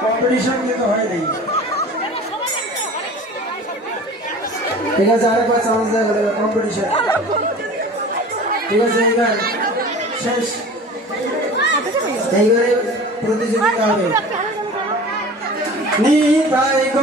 কম্পিটিশন কিন্তু হয় নাই ঠিক আছে আরেকবার চান্স দেওয়া গেল কম্পিটিশন ঠিক আছে এইবার শেষ এইবারে প্রতিযোগিতা হবে নি পাই গো